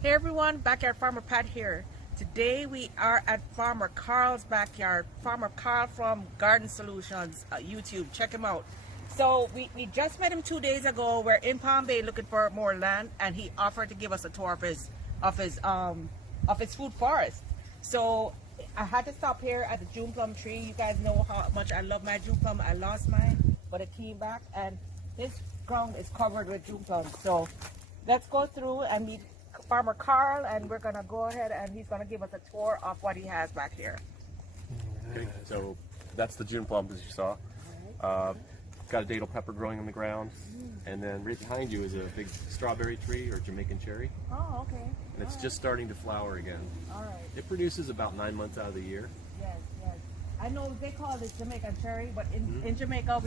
Hey everyone, Backyard Farmer Pat here. Today we are at Farmer Carl's backyard. Farmer Carl from Garden Solutions, YouTube. Check him out. So we just met him 2 days ago. We're in Palm Bay looking for more land, and he offered to give us a tour of his food forest. So I had to stop here at the June plum tree. You guys know how much I love my June plum. I lost mine, but it came back, and this ground is covered with June plums. So let's go through and meet Farmer Carl, and we're gonna go ahead and he's gonna give us a tour of what he has back here. Okay, so that's the June plums as you saw. Got a datel pepper growing on the ground, and then right behind you is a big strawberry tree or Jamaican cherry. Oh, okay. And it's just starting to flower again. All right. It produces about 9 months out of the year. Yes, yes. I know they call this Jamaican cherry, but in Jamaica I've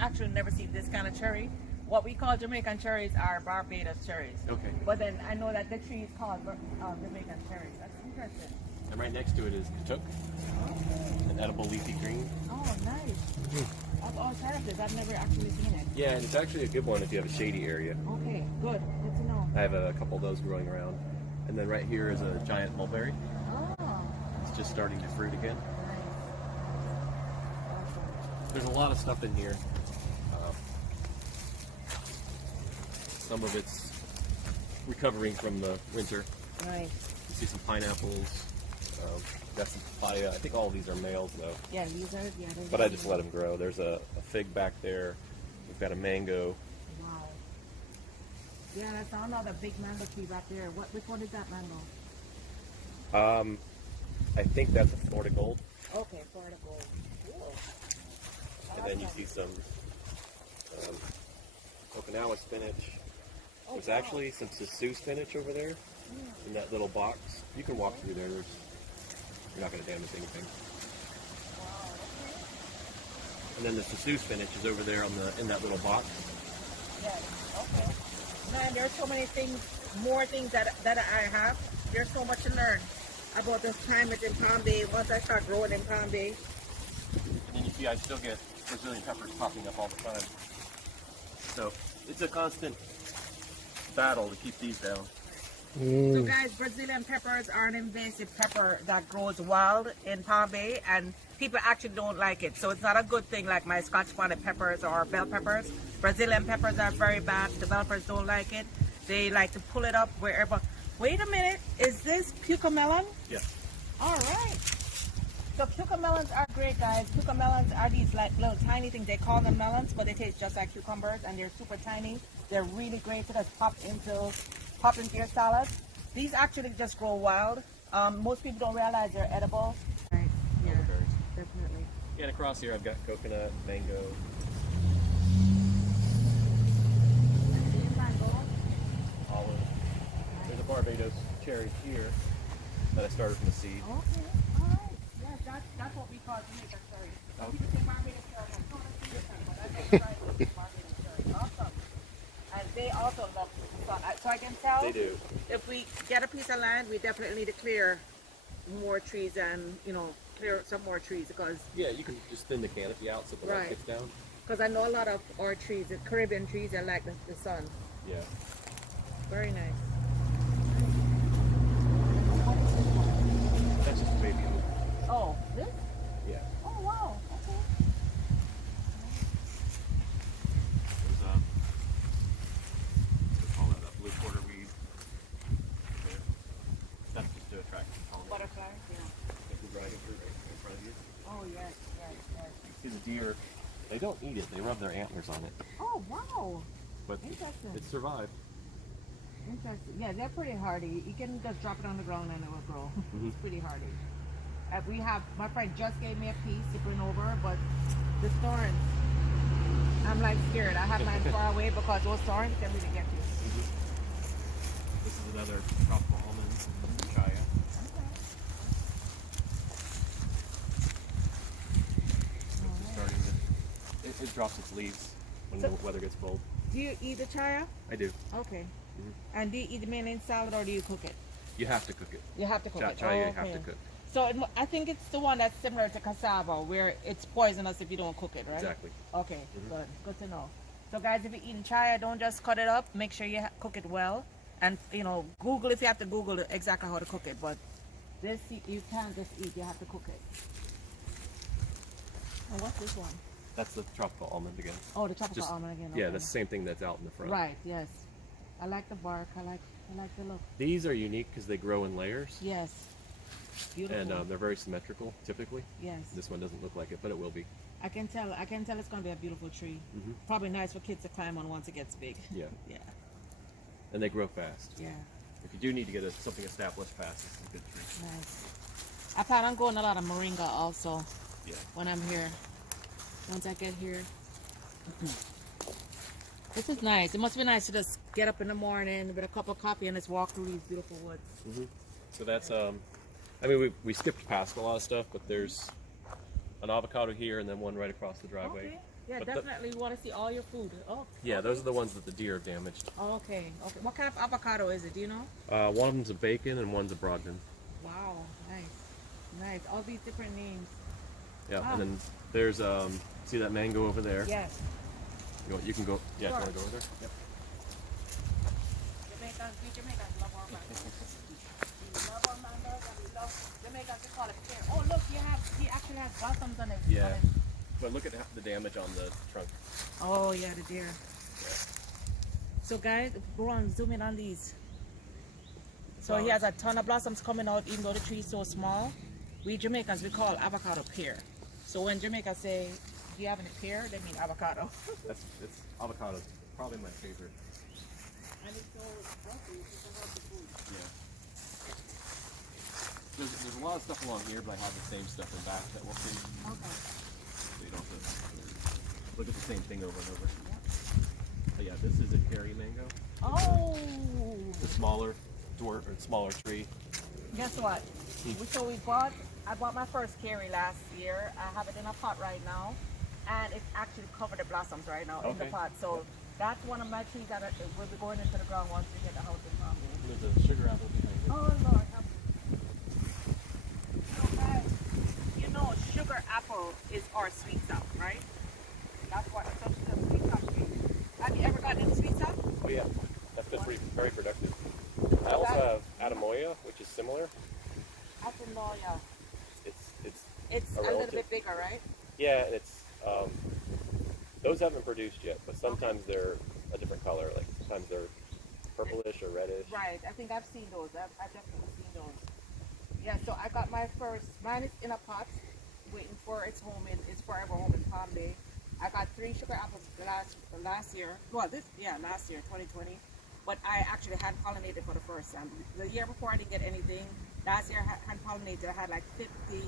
actually never seen this kind of cherry. What we call Jamaican cherries are Barbados cherries. Okay. But then I know that the tree is called Jamaican cherries. That's interesting. And right next to it is katuk, an edible leafy green. Oh, nice. I've always heard of this. I've never actually seen it. Yeah, and it's actually a good one if you have a shady area. Okay, good. Good to know. I have a couple of those growing around. And then right here is a giant mulberry. Oh. It's just starting to fruit again. Nice. There's a lot of stuff in here. Some of it's recovering from the winter. Nice. You see some pineapples. Got some papaya. I think all of these are males though. Yeah, these are. Yeah, But I just let them grow. There's a fig back there. We've got a mango. Wow. Yeah, I saw another big mango tree back there. Which one is that mango? I think that's a Florida Gold. Okay, Florida Gold. Cool. And then you see some Okinawa spinach. Oh, There's wow. actually some Sasoo spinach over there in that little box. You can walk through there. You're not going to damage anything. Wow, okay. And then the Sasoo spinach is over there in that little box. Yes, okay. Man, there's so many things, more things that I have. There's so much to learn about the climate in Palm Bay once I start growing in Palm Bay. And then you see I still get Brazilian peppers popping up all the time. So it's a constant battle to keep these down. So guys, Brazilian peppers are an invasive pepper that grows wild in Palm Bay, and people actually don't like it. So it's not a good thing like my Scotch bonnet peppers or bell peppers. Brazilian peppers are very bad. Developers don't like it. They like to pull it up wherever. Wait a minute, is this cucamelon? Yes. All right. So cucamelons are great, guys. Cucamelons are these like little tiny things. They call them melons, but they taste just like cucumbers, and they're super tiny. They're really great to just pop into your salad. These actually just grow wild. Most people don't realize they're edible. Right. Yeah, Elderberries. definitely. Yeah, and across here I've got coconut, mango, olive. There's a Barbados cherry here that I started from the seed. Okay. All right. Yeah, that's what we call Jamaican cherry. Oh. We just say Barbados cherry. I don't know if it's but that's right. Barbados cherry. Awesome. And they also love the sun. So I can tell They do. if we get a piece of land, we definitely need to clear more trees and, clear some more trees because Yeah, you can just thin the canopy out so the light gets down. I know a lot of our trees, the Caribbean trees, are like the sun. Yeah. Very nice. That's just a baby oak. Oh, this? Yeah. Oh, wow. Okay. There's what do you call that, a blue quarter weed. There. That's just to attract the pollinators. Butterfly, yeah. Like the dragon fruit right in front of you. Oh, yes, yes, yes. You see the deer, they don't eat it, they rub their antlers on it. Oh, wow. But Interesting. it survived. Interesting. Yeah, they're pretty hardy. You can just drop it on the ground and it will grow. It's pretty hardy. My friend just gave me a piece to bring over, but the thorns, I'm like scared. I have mine far away because those thorns can really get you. This is another tropical almond, chaya. It's starting to, it drops its leaves when the weather gets cold. Do you eat the chaya? I do. Okay. And do you eat the mainly in salad or do you cook it? You have to cook it. You have to cook it. Chaya you okay. have to cook. So I think it's the one that's similar to cassava, where it's poisonous if you don't cook it, right? Exactly. Okay, good to know. So guys, if you're eating chaya, don't just cut it up. Make sure you cook it well, And you know, Google if you have to Google exactly how to cook it. But this you can't just eat; you have to cook it. And what's this one? That's the tropical almond again. Oh, the tropical Just- almond again. Yeah, okay. that's the same thing that's out in the front. Right. Yes. I like the bark. I like the look. These are unique because they grow in layers, Yes. Beautiful. and they're very symmetrical typically. yes. This one doesn't look like it, but it will be. I can tell. I can tell it's going to be a beautiful tree. Mhm. Probably nice for kids to climb on once it gets big. Yeah, Yeah. and they grow fast. Yeah. If you do need to get something established fast, it's a good tree. Nice. I plan on going a lot of moringa also Yeah. when I'm here. Once I get here. This is nice. It must be nice to just get up in the morning with a cup of coffee and just walk through these beautiful woods. So that's I mean we skipped past a lot of stuff, but there's an avocado here and then one right across the driveway. Okay. Yeah, But definitely want to see all your food. Oh. Yeah, those are the ones that the deer have damaged. Okay. Okay. What kind of avocado is it? Do you know? One of them's a bacon and one's a Brogdon. Wow. Nice. Nice. All these different names. Yeah, Wow. and then there's see that mango over there. Yes. You can go. Yeah, Sure. you want to go over there? Yep. Jamaicans love our mangoes. We love our mangoes and we love Jamaicans. They call it pear. Oh look, he actually has blossoms on it. Yeah. on it. But look at the damage on the trunk. Oh yeah, the deer. So guys, go on, zoom in on these. So he has a ton of blossoms coming out, even though the tree is so small. We Jamaicans, we call avocado pear. So when Jamaicans say, do you have any pear? They mean avocado. It's avocado. Probably my favorite. And it's so healthy. It's a healthy food. Yeah. There's a lot of stuff along here, but I have the same stuff in back that we'll see. Okay. So you don't have to look at the same thing over and over. Yep. So yeah, this is a Kerry mango. Oh. The smaller dwarf or smaller tree. Guess what? So I bought my first Kerry last year. I have it in a pot right now. And it's actually covered in blossoms right now in the Okay. pot. So that's one of my trees that will be going into the ground once we get the house in Palm Bay. There's a sugar apple behind it. Oh Lord. So guys, you know sugar apple is our sweet stuff, right? That's what such a sweet stuff is. Have you ever gotten into sweet stuff? Oh yeah, that's been very productive. I also have Adamoya, which is similar. Apple, It's a little bit bigger, right? yeah, and it's those haven't produced yet, but sometimes they're a different color. Like sometimes they're purplish or reddish. Right. I think I've seen those. I've definitely seen those. Yeah. So I got my first. Mine is in a pot, waiting for its forever home in Palm Bay. I got 3 sugar apples last year. Well, last year, 2020. But I actually hand pollinated for the first time. The year before I didn't get anything. Last year I hand pollinated. I had like 50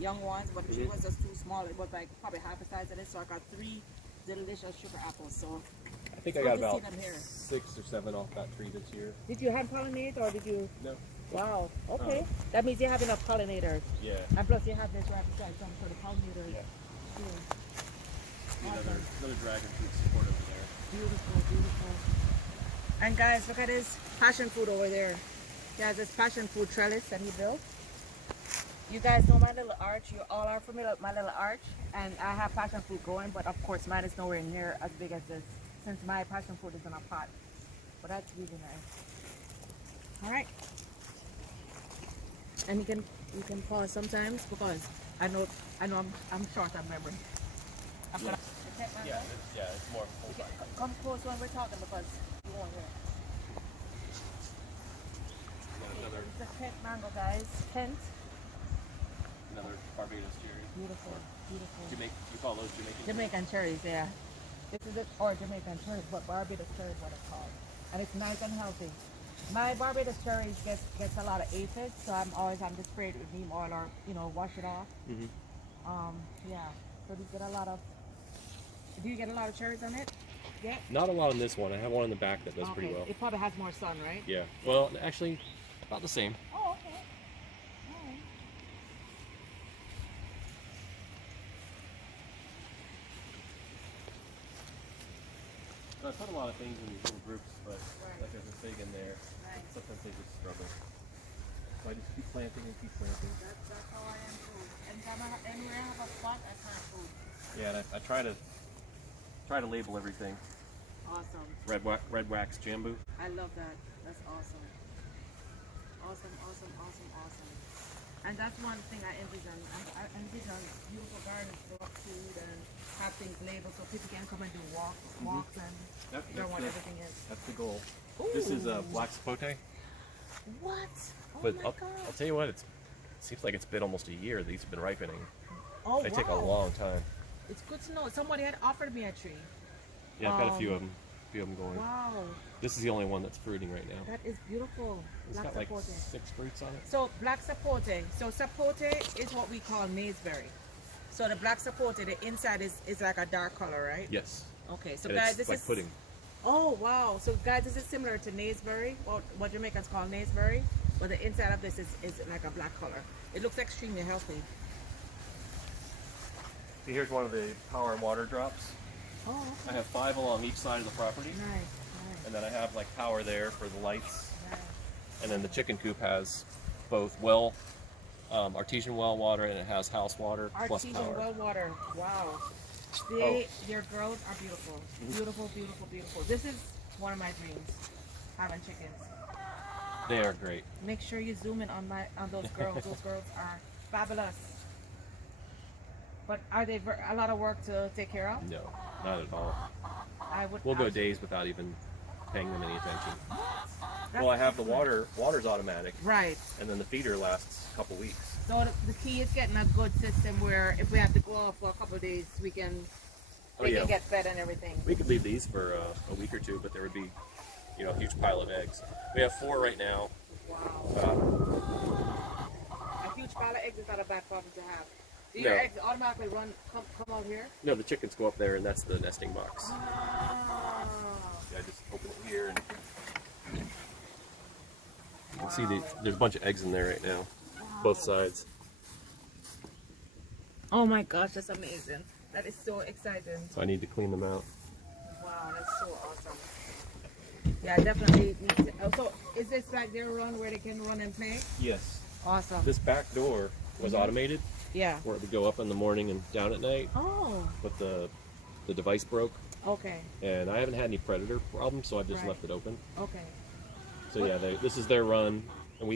young ones, but the tree was just too small. It was like probably half the size of this. So I got 3 delicious sugar apples. So I think it's I got good to see about them here. 6 or 7 off that tree this year. Did you hand pollinate or did you? No. Wow. Okay. That means you have enough pollinators. Yeah. And plus you have this right beside some sort of pollinators. Yeah. Yeah. Another dragon fruit support over there. Beautiful, beautiful. And guys, look at his passion fruit over there. He has this passion fruit trellis that he built. You guys know my little arch. You all are familiar with my little arch. And I have passion fruit growing, but of course mine is nowhere near as big as this, since my passion fruit is in a pot. But that's really nice. All right. And you can pause sometimes because I know I'm short on memory. Yeah, it's more full time. Come close when we're talking because you won't hear. Another It's a Kent mango, guys. Kent. Barbados cherry. Beautiful, beautiful. You call those Jamaican? Jamaican cherries, yeah. This is it, or Jamaican cherries, but Barbados cherry is what it's called. And it's nice and healthy. My Barbados cherries gets a lot of aphids, so I'm just sprayed with neem oil or wash it off. Yeah. So you get a lot of. Do you get a lot of cherries on it? Yeah. Not a lot on this one. I have one in the back that does pretty well. It probably has more sun, right? Yeah. Well, actually, about the same. Oh, okay. All right. I put a lot of things in these little groups, but Right. like there's a fig in there. Nice. Sometimes they just struggle. So I just keep planting and keep planting. That's how I am too. Anywhere I have a spot, I plant food. Yeah, and I try to label everything. Awesome. Red wax jambu. I love that. That's awesome. Awesome, awesome, awesome, awesome. And that's one thing I envision. I envision beautiful gardens to up food and have things labeled so people can come and do walks and learn what everything is. That's the goal. Ooh. This is black sapote. What? Oh But my I'll God. tell you what, it seems like it's been almost a year these have been ripening. Oh, They wow. take a long time. It's good to know. Somebody had offered me a tree. Yeah, I've got a few of them going. Wow. This is the only one that's fruiting right now. That is beautiful. It's Black got like sapote. 6 fruits on it. So black sapote. So sapote is what we call naseberry. So the black sapote, the inside is like a dark color, right? Yes. Okay. So And guys, it's this like is pudding. Oh wow. So guys, this is similar to naseberry, what Jamaicans call naseberry, but the inside of this is like a black color. It looks extremely healthy. See, here's one of the power and water drops. Oh, I okay. have 5 along each side of the property, Nice, and then I have like power there for the lights. nice. And then the chicken coop has both artesian well water, and it has house water plus Artesian power. well water. Wow. Your girls are beautiful. Beautiful, beautiful, beautiful. This is one of my dreams, having chickens. They are great. Make sure you zoom in on those girls. Those girls are fabulous. But are they a lot of work to take care of? No, not at all. I would. We'll go days without even paying them any attention. That's Well, I have the excellent. water's automatic, Right. and then the feeder lasts a couple weeks. So the key is getting a good system where if we have to go off for a couple of days, they can get fed and everything. We could leave these for a week or two, but there would be, a huge pile of eggs. We have 4 right now. Wow. A huge pile of eggs is not a bad problem to have. Do your No. eggs automatically come out here? No, the chickens go up there, and that's the nesting box. Ah. Yeah, I just open it here, and you can see there's a bunch of eggs in there right now, both sides. Oh my gosh, that's amazing. That is so exciting. So I need to clean them out. Wow, that's so awesome. Yeah, definitely. So, is this like their run where they can run and play? Yes. Awesome. This back door was automated, Yeah. where it would go up in the morning and down at night, Oh, but the device broke, okay. and I haven't had any predator problems, so I've just Right. left it open. Okay. So yeah, this is their run, and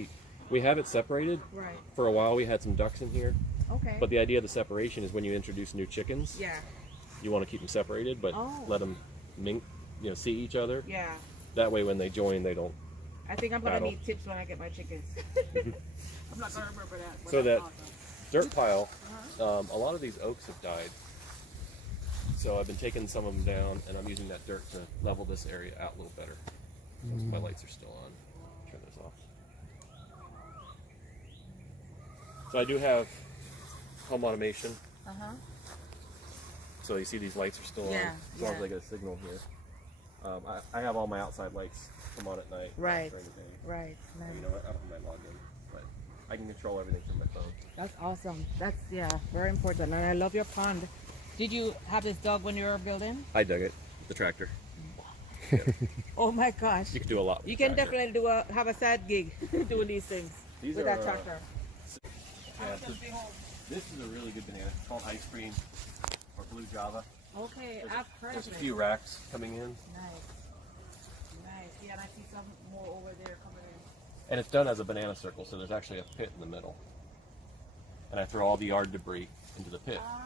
we have it separated. Right. For a while, we had some ducks in here, Okay. but the idea of the separation is when you introduce new chickens, Yeah. you want to keep them separated, but Oh. let them see each other. Yeah. That way, when they join, they don't. I think I'm gonna Battle. need tips when I get my chickens. I'm not gonna remember that. But So that's that awesome. dirt pile, Uh-huh. a lot of these oaks have died. So I've been taking some of them down, and I'm using that dirt to level this area out a little better. So my lights are still on. Turn this off. So I do have home automation. Uh-huh. So you see these lights are still Yeah, on, as long as yeah. I get a signal here. I have all my outside lights come on at night. Right. During the day. Right. Nice. You know what? I don't have my login, but I can control everything from my phone. That's awesome. That's very important. And I love your pond. Did you have this dog when you were building? I dug it. The tractor. Oh my gosh. You can do a lot with You the can tractor. definitely have a side gig doing these things These with are, that tractor. Yeah, this is a really good banana. It's called ice cream or blue java. Okay, I've heard There's of a it. few racks coming in, Nice. Nice. Yeah, and I see some more over there coming in. and it's done as a banana circle, so there's actually a pit in the middle. And I throw all the yard debris into the pit. Ah.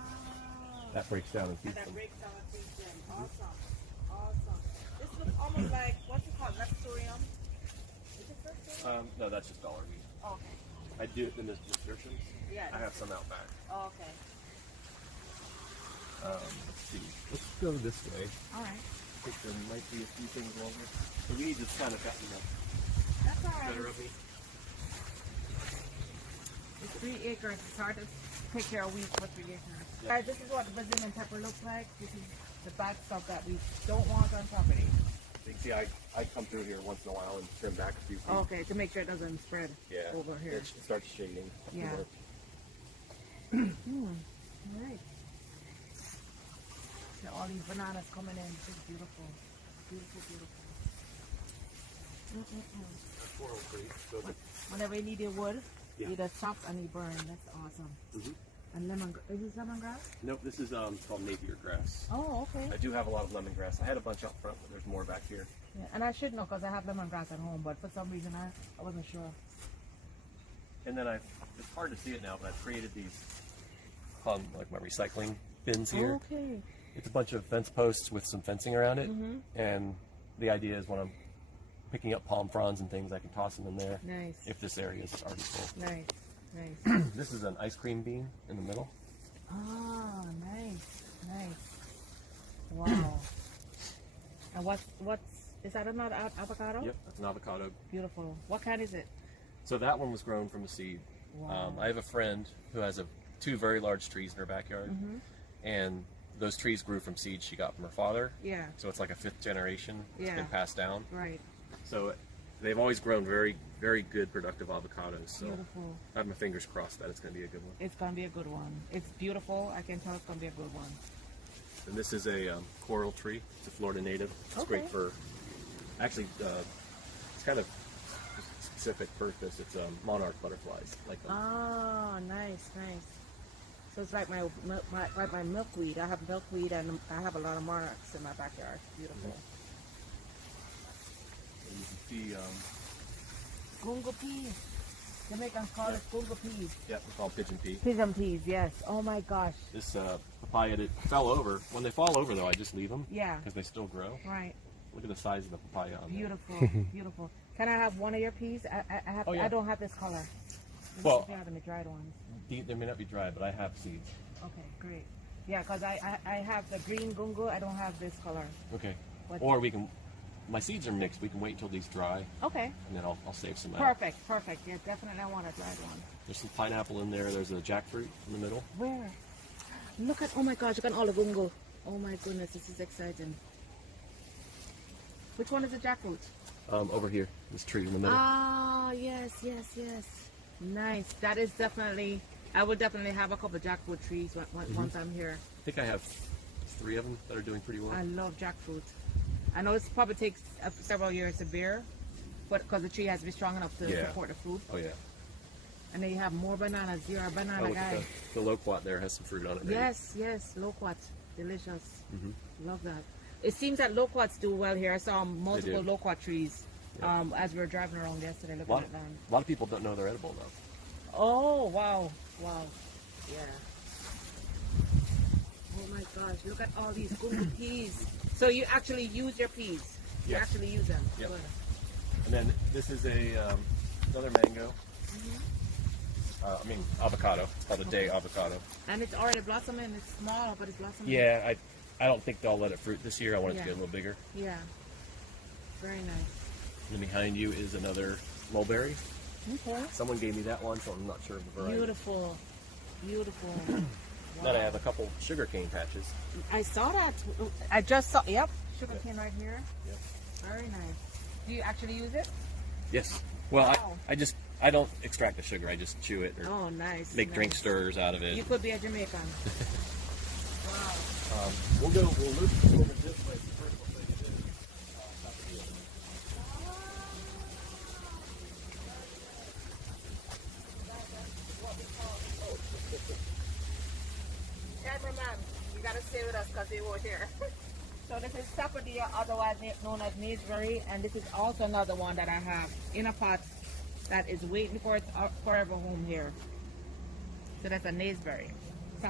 That breaks down and And feeds that them. breaks down and feeds them. Awesome. Awesome. This looks almost like, what's it called? Nasturtium? Is it nasturtium? No, that's just dollar weed. Oh, okay. I do it in the descriptions. Yeah. I have some out back. Oh, okay. Let's see. Let's go this way. All right. I think there might be a few things along here. The weeds has kind of gotten the That's all right. better of me. It's 3 acres. It's hard to take care of weeds for 3 acres. Yeah. Guys, this is what the Brazilian pepper looks like. This is the bad stuff that we don't want on property. You see, I come through here once in a while and trim back a few feet. Okay, to make sure it doesn't spread Yeah. over here. It starts shading. Yeah. More. All right. So all these bananas coming in. This is beautiful. Beautiful, beautiful. Coral tree. So Whenever you need your wood, Yeah. you just chop and you burn. That's awesome. Mhm. And is this lemongrass? Nope, this is called Napier grass. Oh, okay. I do have a lot of lemongrass. I had a bunch out front, but there's more back here. Yeah, and I should know because I have lemongrass at home, but for some reason I wasn't sure. And then it's hard to see it now, but I've created these on like my recycling bins here. Okay. It's a bunch of fence posts with some fencing around it, and the idea is when I'm picking up palm fronds and things, I can toss them in there. Nice. If this area is already full. Nice, nice. This is an ice cream bean in the middle. Oh, nice, nice. Wow. And what's is that another avocado? Yep, that's an avocado. Beautiful. What kind is it? So that one was grown from a seed. Wow. I have a friend who has two very large trees in her backyard, and those trees grew from seeds she got from her father. Yeah. So it's like a fifth generation. It's Yeah. been passed down. Right. So they've always grown very, very good, productive avocados. So Beautiful. I have my fingers crossed that it's going to be a good one. It's gonna be a good one. It's beautiful. I can tell it's gonna be a good one. And this is a coral tree. It's a Florida native. It's Okay. great for, actually, it's kind of specific purpose. It's monarch butterflies, like them. Oh, nice, nice. So it's like my milkweed. I have milkweed and I have a lot of monarchs in my backyard. Beautiful. And you can see, Gungo peas. Jamaicans call it gungo peas. yeah, we call them pigeon pea. Pigeon peas, yes. Oh my gosh. This papaya that fell over. When they fall over, though, I just leave them. Yeah. Because they still grow. Right. Look at the size of the papaya on there. Beautiful, beautiful. Can I have one of your peas? I have. Oh, yeah. I don't have this color. Well- they are the dried ones. They may not be dry, but I have seeds. Okay, great. Yeah, because I have the green gungo. I don't have this color. Okay. What- Or we can, my seeds are mixed. We can wait until these dry, Okay. and then I'll save some out. Perfect, perfect. Yeah, definitely I want a dried one. There's some pineapple in there. There's a jackfruit in the middle. Where? Look at, oh my gosh, look at all the gungo. Oh my goodness, this is exciting. Which one is the jackfruit? Over here, this tree in the middle. Ah, yes, yes, yes. Nice. That is definitely, I will definitely have a couple of jackfruit trees once I'm here. I think I have 3 of them that are doing pretty well. I love jackfruit. I know it probably takes several years to bear, but because the tree has to be strong enough to Yeah. support the fruit. Oh, yeah. And then you have more bananas. You're a Oh, banana look guy. at the loquat there has some fruit on it. Maybe. Yes, yes, loquat. Delicious. Love that. It seems that loquats do well here. I saw multiple do. loquat trees as we were driving around yesterday looking at them. A lot of people don't know they're edible, though. Oh, wow. Wow. Yeah. Oh my gosh, look at all these gungo peas. So you actually use your peas? You Yes. actually use them? Yep. Good. And then this is another mango. Avocado. It's called a day avocado. And it's already blossoming. It's small, but it's blossoming. Yeah, I don't think they'll let it fruit this year. I want it to get a little bigger. Yeah. Very nice. And behind you is another mulberry. Okay. Someone gave me that one, so I'm not sure of the variety. Beautiful. Beautiful. Then I have a couple sugarcane patches. I saw that. I just saw, yep. Sugar cane right here. Yep. Very nice. Do you actually use it? Yes. Well, Wow. I don't extract the sugar. I just chew it or Oh, nice. make nice. drink stirrers out of it. You could be a Jamaican. Wow. We'll loop over this way. First we'll take this. Top of the other. Cameraman, you gotta stay with us because they were here. So this is sapodilla, otherwise known as naseberry, and this is also another one that I have in a pot that is waiting for its forever home here. So that's a naseberry.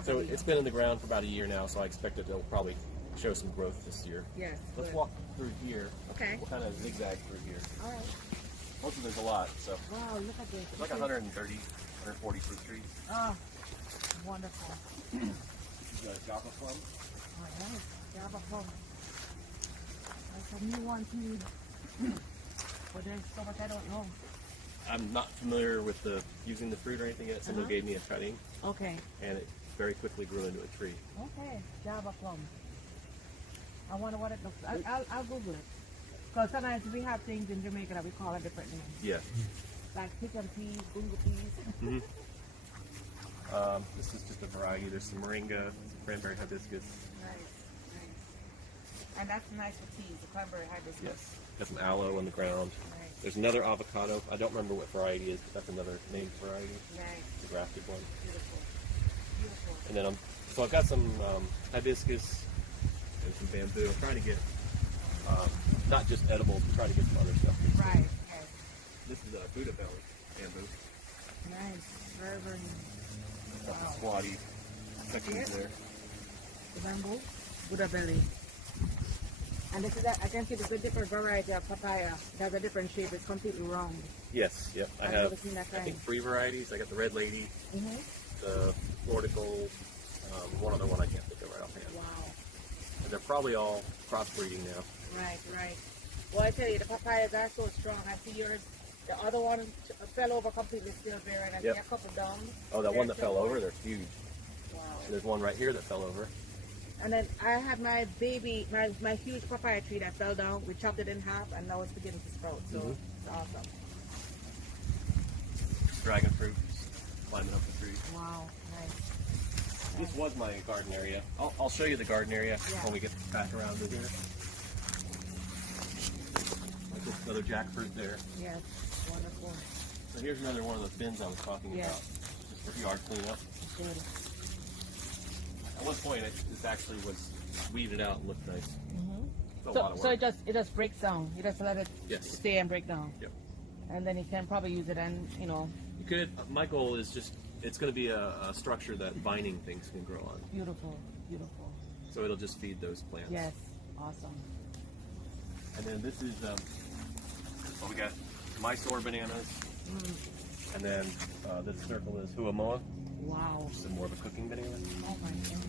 So Sapodilla. it's been in the ground for about a year now, so I expect it'll probably show some growth this year. Yes. Let's good. walk through here. Okay. We'll kind of zigzag through here. All right. Mostly there's a lot, so Wow, look at this. it's like 130, 140 fruit trees. Oh, wonderful. You got a Java plum. Oh, nice. Java plum. That's a new one too. But there's so much I don't know. I'm not familiar with using the fruit or anything yet. Someone gave me a cutting, Okay. and it very quickly grew into a tree. Okay. Java plum. I wonder what it looks like. I'll Google it. Because sometimes we have things in Jamaica that we call a different name. Yeah. Like pigeon peas, gungo peas. This is just a variety. There's some moringa, some cranberry hibiscus. Nice, nice. And that's nice for teas, the cranberry hibiscus. Yes. Got some aloe on the ground. Nice, There's another avocado. I don't remember what variety it is, but that's another named variety. nice, The grafted one. beautiful. Beautiful. And then so I've got some hibiscus and some bamboo. I'm trying to get not just edibles, but trying to get some other stuff. Right. Yes. This is a Buddha belly bamboo. Nice. Very, very nice. Got the squatty sections there. The bamboo. Buddha belly. And this is I can see there's a different variety of papaya. It has a different shape. It's completely round. Yes, yep. I I've have, never seen that I kind. think, 3 varieties. I got the red lady, the Florida gold, one other one I can't think of right offhand. Wow. And they're probably all crossbreeding now. Right, right. Well, I tell you, the papayas are so strong. I see yours. The other one fell over completely still bare, and I see a couple down. Oh, that one that fell over, they're huge. Wow. There's one right here that fell over. And then I have my baby, my huge papaya tree that fell down. We chopped it in half, and now it's beginning to sprout. So it's awesome. Dragon fruit, climbing up the tree. Wow, nice. This was my garden area. I'll show you the garden area when we get back around to here. Like this another jackfruit there. Yes, wonderful. So here's another one of those bins I was talking about, just for yard cleanup. Good. At one point, this actually was weeded out and looked nice. It's a lot of So work. it just breaks down. You just let it stay and break down. Yep. And then you can probably use it, and You could. My goal is just it's going to be a structure that vining things can grow on. Beautiful, beautiful. So it'll just feed those plants. Yes, awesome. And then this is we got Mysore bananas, and then this circle is Huamoa. Wow. Some more of a cooking banana. Oh my god.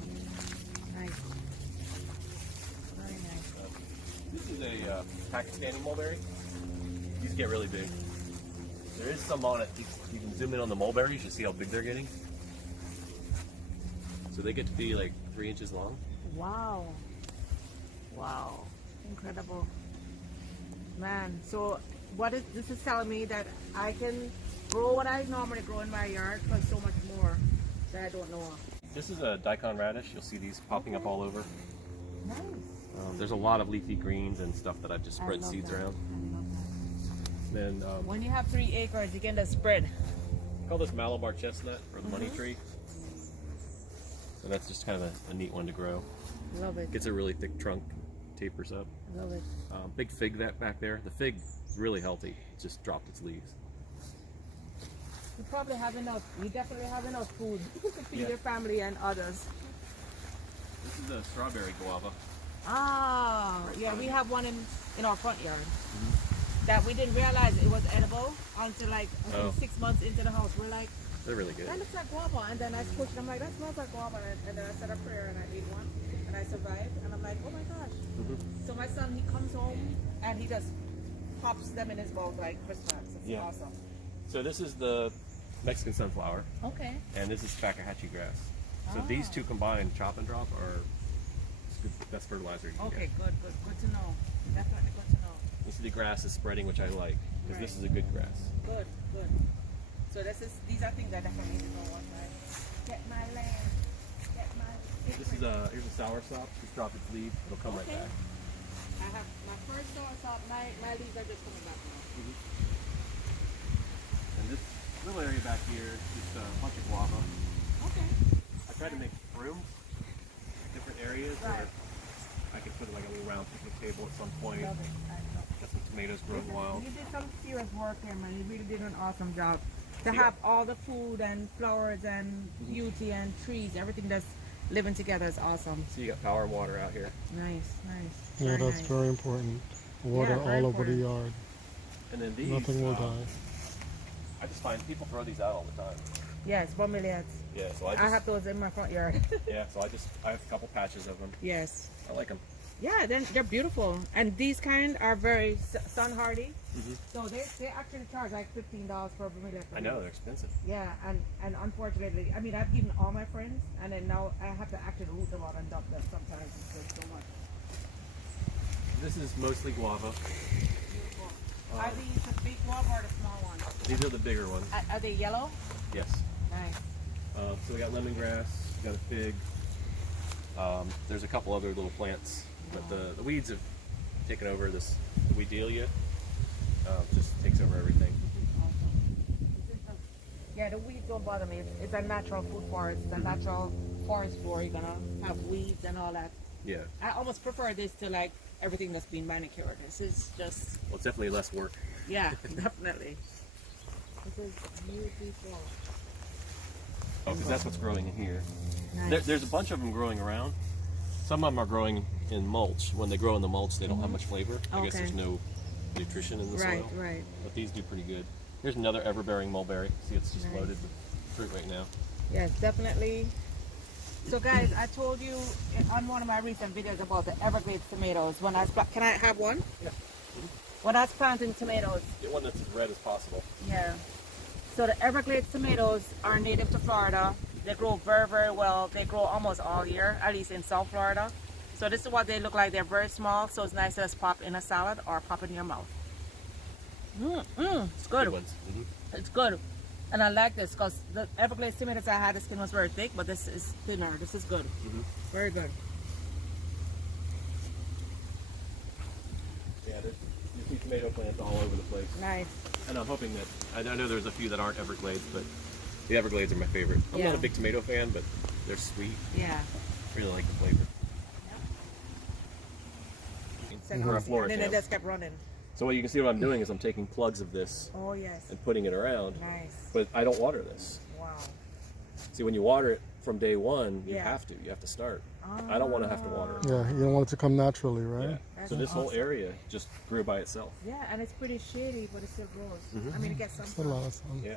Nice. Very nice. This is a Pakistani mulberry. These get really big. There is some on it. You can zoom in on the mulberries. You see how big they're getting. So they get to be like 3 inches long. Wow. Wow. Incredible. Man, so this is telling me that I can grow what I normally grow in my yard, but so much more that I don't know of. This is a daikon radish. You'll see these popping up all over. Nice. There's a lot of leafy greens and stuff that I've just I spread love seeds that. around. I love that. Then When you have 3 acres, you can just spread. I call this Malabar chestnut or the money tree. So that's just kind of a neat one to grow. Love it. Gets a really thick trunk, tapers up. Love it. Big fig that back there. The fig is really healthy. It just dropped its leaves. You probably have enough. You definitely have enough food to feed your family and others. This is a strawberry guava. Ah, yeah, we have one in our front yard that we didn't realize it was edible until like I think 6 months into the house. We're like, They're really good. that looks like guava, and then I pushed it. I'm like, that smells like guava, and then I said a prayer and I ate one, and I survived. And I'm like, oh my gosh. So my son, he comes home and he just pops them in his mouth like Christmas. It's awesome. So this is the Mexican sunflower, Okay. and this is Fakahatchee grass. So these two combined, chop and drop, are good, best fertilizer you can Okay, get. good to know. Definitely good to know. You see the grass is spreading, which I like, because this is a good grass. Good. So these are things that I definitely need to know. Get my land. Get my. This is here's a soursop. Just drop its leaf, it'll come right back. I have my first soursop. My leaves are just coming back now. And this little area back here is just a bunch of guava. Okay. I tried to make rooms, different areas where I could put like a little round picnic table at some point. Love it. I love it. Got some tomatoes growing wild. You did some serious work here, man. You really did an awesome job. To have all the food and flowers and beauty and trees, everything that's living together is awesome. So you got power and water out here. Nice. Yeah, Very that's nice. very important. Water very all over the important. yard. And then these, Nothing will die. I just find people throw these out all the time. Yes, bromeliads. Yeah, so I I have those in my front yard. I have a couple patches of them. Yes. I like them. Yeah, they're beautiful, and these kind are very sun hardy. So they actually charge like $15 for a bromeliad. I know they're expensive. Yeah, and unfortunately, I mean, I've given all my friends, and then now I have to actually root them out and dump them sometimes. It's so much. This is mostly guava. Are these the big one or the small ones? These are the bigger ones. Are they yellow? Yes. Nice. So we got lemongrass, we got a fig. There's a couple other little plants, but the weeds have taken over this weedelia. Just takes over everything. Awesome. Yeah, the weeds don't bother me. It's a natural food forest. It's a natural forest floor. You're gonna have weeds and all that. Yeah. I almost prefer this to like everything that's been manicured. This is just, Well, it's definitely less work. yeah, definitely. This is beautiful. Oh, because that's what's growing in here. Nice. There's a bunch of them growing around. Some of them are growing in mulch. When they grow in the mulch, they don't have much flavor. I guess Okay. there's no nutrition in the Right, soil. right. But these do pretty good. Here's another ever-bearing mulberry. See, it's just Nice. loaded with fruit right now. Yes, definitely. So guys, I told you on one of my recent videos about the Everglades tomatoes. When I was can I have one? Yeah. When I was planting tomatoes, Get one that's as red as possible. yeah. So the Everglades tomatoes are native to Florida. They grow very, very well. They grow almost all year, at least in South Florida. So this is what they look like. They're very small, so it's nice to just pop in a salad or pop in your mouth. It's good. Good ones. It's good. And I like this because the Everglades tomatoes I had, the skin was very thick, but this is thinner. This is good. Very good. Yeah, you see tomato plants all over the place. Nice. And I'm hoping that, I know there's a few that aren't Everglades, but the Everglades are my favorite. I'm Yeah. not a big tomato fan, but they're sweet. Yeah. Really like the flavor. For a florist, And then it yeah. just kept running. So what you can see what I'm doing is I'm taking plugs of this Oh, yes. and putting it around, Nice. but I don't water this. Wow. See, when you water it from day one, you Yeah. have to start. I don't want to have to water it. Yeah, you don't want it to come naturally, right? Yeah. That's So this whole awesome. area just grew by itself. Yeah, and it's pretty shady, but it still grows. I mean, it gets some It's a lot of sun. Yeah.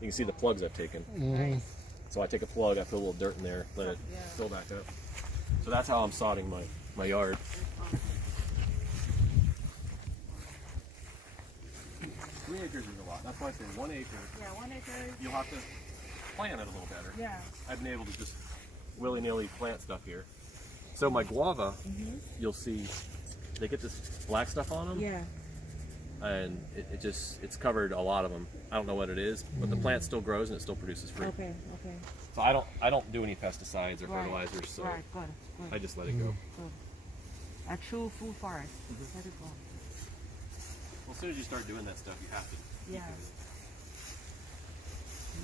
You can see the plugs I've taken. Nice. So I take a plug, I put a little dirt in there, let it Yeah. fill back up. So that's how I'm sodding my yard. 3 acres is a lot. That's why I say 1 acre. Yeah, 1 acre. You'll have to plan it a little better. Yeah. I've been able to just willy-nilly plant stuff here. So my guava, you'll see, they get this black stuff on them, Yeah. and it's covered a lot of them. I don't know what it is, but the plant still grows and it still produces fruit. Okay, okay. So I don't do any pesticides or Right. fertilizers, so Right, good, good. I just let it go. Good. A true food forest. Let it go. Well, as soon as you start doing that stuff, you have to. Yeah.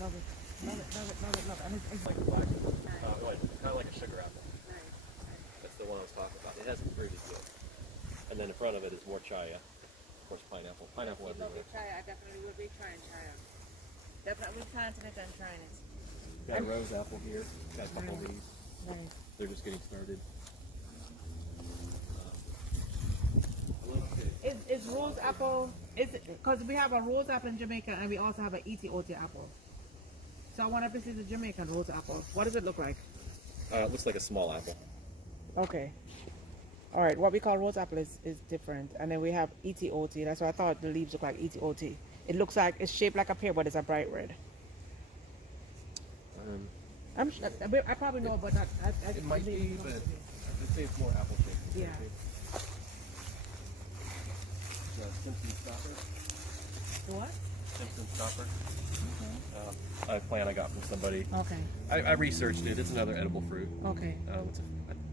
Love it. Love it, love it, love it, love it. And it's Like a black, kind of like a sugar apple. Right. That's the one I was talking about. It hasn't fruited yet. And then in front of it is more chaya. Of course, pineapple. Pineapple Love everywhere. it, chaya. I definitely will be trying chaya. Definitely planting it and trying it. Got a rose apple here. Got a couple of Nice. these. Nice. They're just getting started. Is rose apple, is it, because we have a rose apple in Jamaica and we also have an Ethiopian apple. So I wonder if this is a Jamaican rose apple. What does it look like? It looks like a small apple. Okay. All right, what we call rose apple is different. And then we have Ethiopian. That's why I thought the leaves look like Ethiopian. It looks like, it's shaped like a pear, but it's a bright red. I probably know, but not, It might be, but I'd say it's more apple shaped. Yeah. Simpson stopper. The what? Simpson stopper. A plant I got from somebody. Okay. I researched it. It's another edible fruit. Okay. I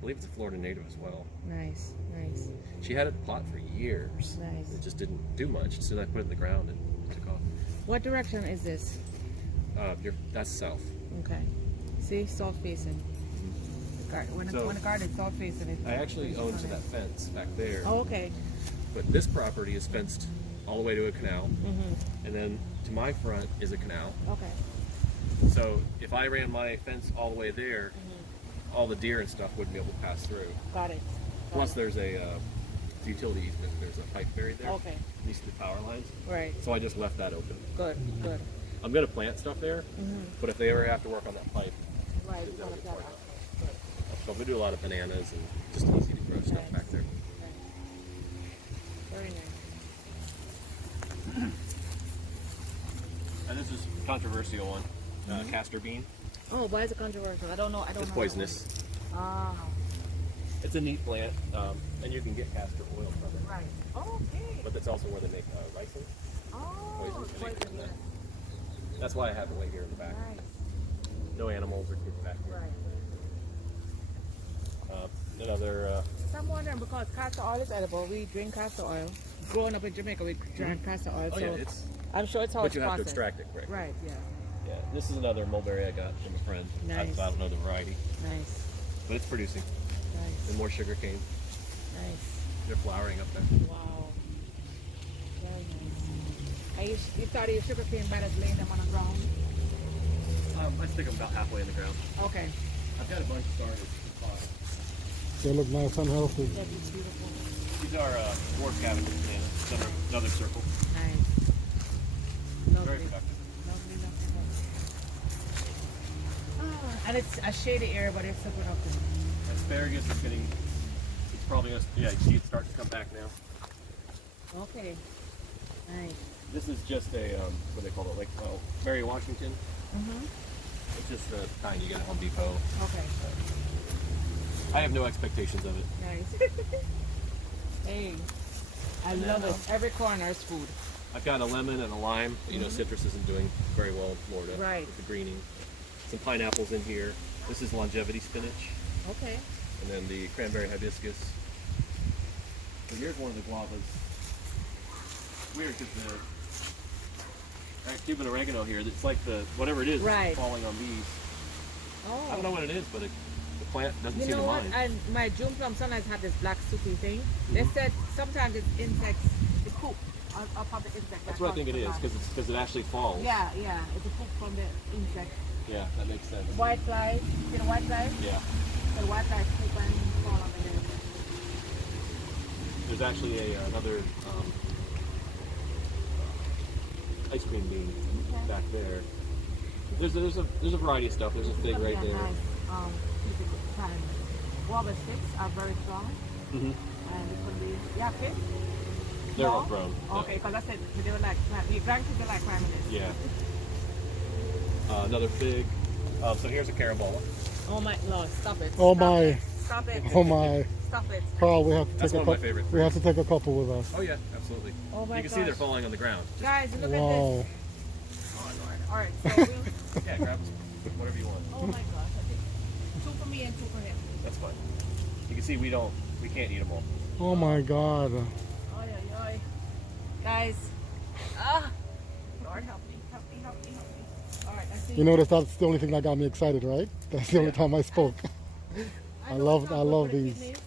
believe it's a Florida native as well. Nice, nice. She had it in the pot for years. Nice. It just didn't do much. So I put it in the ground and it took off. What direction is this? That's south. Okay. See, south facing. When the garden is south facing, I actually own to that fence back there. Oh, okay. But this property is fenced all the way to a canal. And then to my front is a canal. Okay. So if I ran my fence all the way there, all the deer and stuff wouldn't be able to pass through. Got it. Plus there's a utility easement. There's a pipe buried there. Okay. These are the power lines. Right. So I just left that open. Good. Good. I'm going to plant stuff there, but if they ever have to work on that pipe, Right. it's You gonna want get to torn up. So we do a lot of bananas and just easy to grow stuff back there. Very nice. And this is a controversial one, castor bean. Oh, why is it controversial? I don't know. It's poisonous. Ah. It's a neat plant, and you can get castor oil from it. Right. Okay. But that's also where they make ricin. Oh. Poison. Poison, yeah. That's why I have it way here in the back. Nice. No animals or kids back here. Right. Another. So I'm wondering, because castor oil is edible, we drink castor oil. Growing up in Jamaica, we drank castor oil. Oh so yeah, it's. I'm sure it's how But it's you have to processed. extract it, correct? Right. Yeah. Yeah, this is another mulberry I got from a friend. Nice. I don't know the variety, Nice. but it's producing. Nice. And more sugar cane. Nice. They're flowering up there. Wow. Very nice. You thought your sugar cane better laying them on the ground? I stick them about halfway in the ground. Okay. I've got a bunch started. They look nice and healthy. That'd be beautiful. These are dwarf cabbage bananas. Another circle. Nice. Very productive. Lovely. Oh, and it's a shady area, but it's so productive. Asparagus is getting. It's probably gonna. Yeah, you see it start to come back now. Okay. Nice. This is just a what do they call it? Like Mary Washington. Mhm. It's just the kind you get at Home Depot. Okay. I have no expectations of it. Nice. Hey, I love it. Every corner is food. I've got a lemon and a lime. You know, citrus isn't doing very well in Florida. Right. With the greening. Some pineapples in here. This is longevity spinach. Okay. And then the cranberry hibiscus. So here's one of the guavas. Weird because the Cuban oregano here, it's like the whatever it is Right. falling on these. Oh. I don't know what it is, but the plant doesn't You seem know to what? mind. And my June plum sometimes have this black soupy thing. They said sometimes it's insects, the poop of the insect. That's what I think it is, because it actually falls. Yeah, it's a poop from the insect. Yeah, that makes sense. White flies, see the white flies? Yeah. The white flies poop and fall on the insect. There's actually another ice cream bean back there. There's a variety of stuff. There's a fig right there. Nice, guava sticks are very strong. Mm-hmm. And it's going to be, yeah, figs? They're No? all grown. Okay, because I said they were like, your grandkids are like climbing this. Yeah. Another fig. So here's a carabola. Oh my Lord, stop it. Oh Stop my. it. Stop it. Oh my. Stop it. Carl, we have to That's take a one of my couple. favorite We have to fruits. take a couple with us. Oh yeah, absolutely. Oh my You can see they're gosh. falling on the ground. Guys, look at this. Wow. Oh Lord. All right, so we'll, Yeah, grab whatever you want. oh my gosh. I think 2 for me and 2 for him. That's fine. You can see we can't eat them all. Oh my God. Oy, oy, oy. Guys, Lord help me. All right, I see. You notice that's the only thing that got me excited, right? That's the only time I spoke. I know love it's not good for the these. kidneys.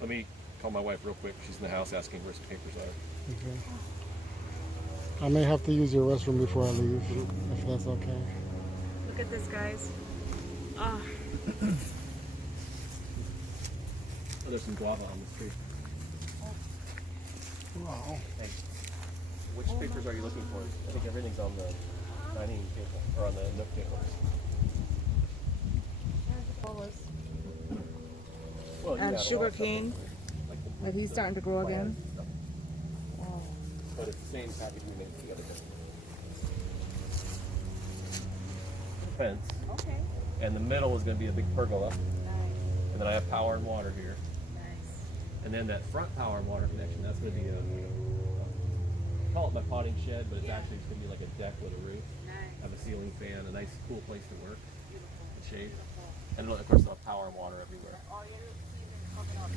Let me call my wife real quick. She's in the house asking where some papers are. Okay. I may have to use your restroom before I leave, if that's okay. Look at this, guys. Ah, Oh, there's some guava on the tree. Wow. Hey, which papers are you looking for? I think everything's on the dining table or on the nook table. there's the flowers. Well, you And got a lot of sugar stuff cane. like the But he's starting to grow again. plants and stuff. Oh. But it's the same package we made the other day. Fence, Okay. and the middle is going to be a big pergola, Nice. and then I have power and water here, Nice. and then that front power and water connection, that's going to be call it my potting shed, but it's Yeah. actually going to be like a deck with a roof, Nice. have a ceiling fan, a nice cool place to work, Beautiful. and shade, Beautiful. and of course I'll have power and water everywhere. All your seasons coming up.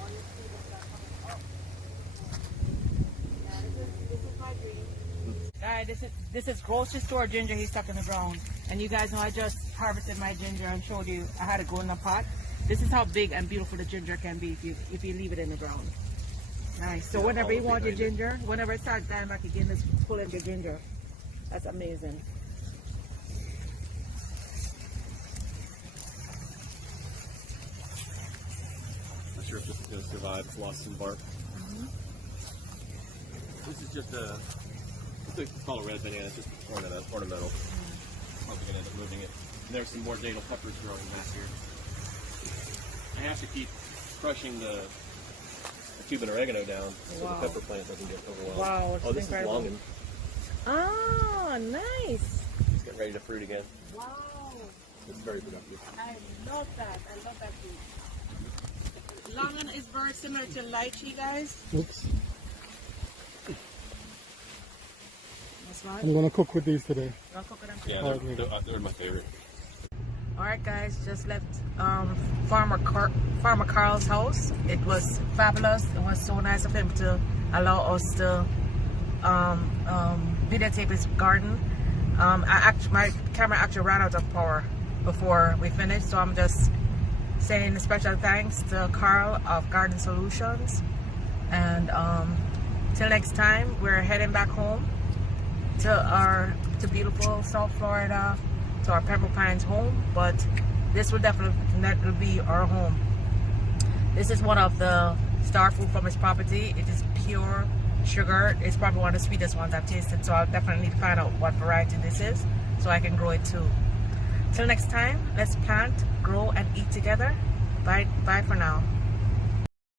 All your seasons are coming up. Yeah, this is my dream. Guys, this is grocery store ginger he stuck in the ground. And you guys know I just harvested my ginger and showed you I had to go in the pot. This is how big and beautiful the ginger can be if you leave it in the ground. Nice. So whenever you want your ginger, whenever it starts dying back again, just pull in your ginger. That's amazing. Not sure if this is going to survive. It's lost some bark. This is just it's called a red banana. It's just ornamental. Probably going to end up moving it. And there's some more datel peppers growing back here. I have to keep crushing the Cuban oregano down so Wow. the pepper plant doesn't get overwhelmed. Wow, it's Oh, this incredible. is longing. Ah, nice. It's getting ready to fruit again. Wow. It's very productive. I love that. I love that food. Longan is very similar to lychee, guys. Oops. That's right. I'm going to cook with these today. I'll cook it up. Yeah, they're my favorite. All right, guys, just left Farmer Carl's house. It was fabulous. It was so nice of him to allow us to videotape his garden. My camera actually ran out of power before we finished, so I'm just saying a special thanks to Carl of Garden Solutions. And till next time, we're heading back home to beautiful South Florida, to our Pembroke Pines home. But this will definitely be our home. This is one of the star fruit from his property. It is pure sugar. It's probably one of the sweetest ones I've tasted, so I'll definitely need to find out what variety this is so I can grow it too. Till next time, let's plant, grow, and eat together. Bye for now.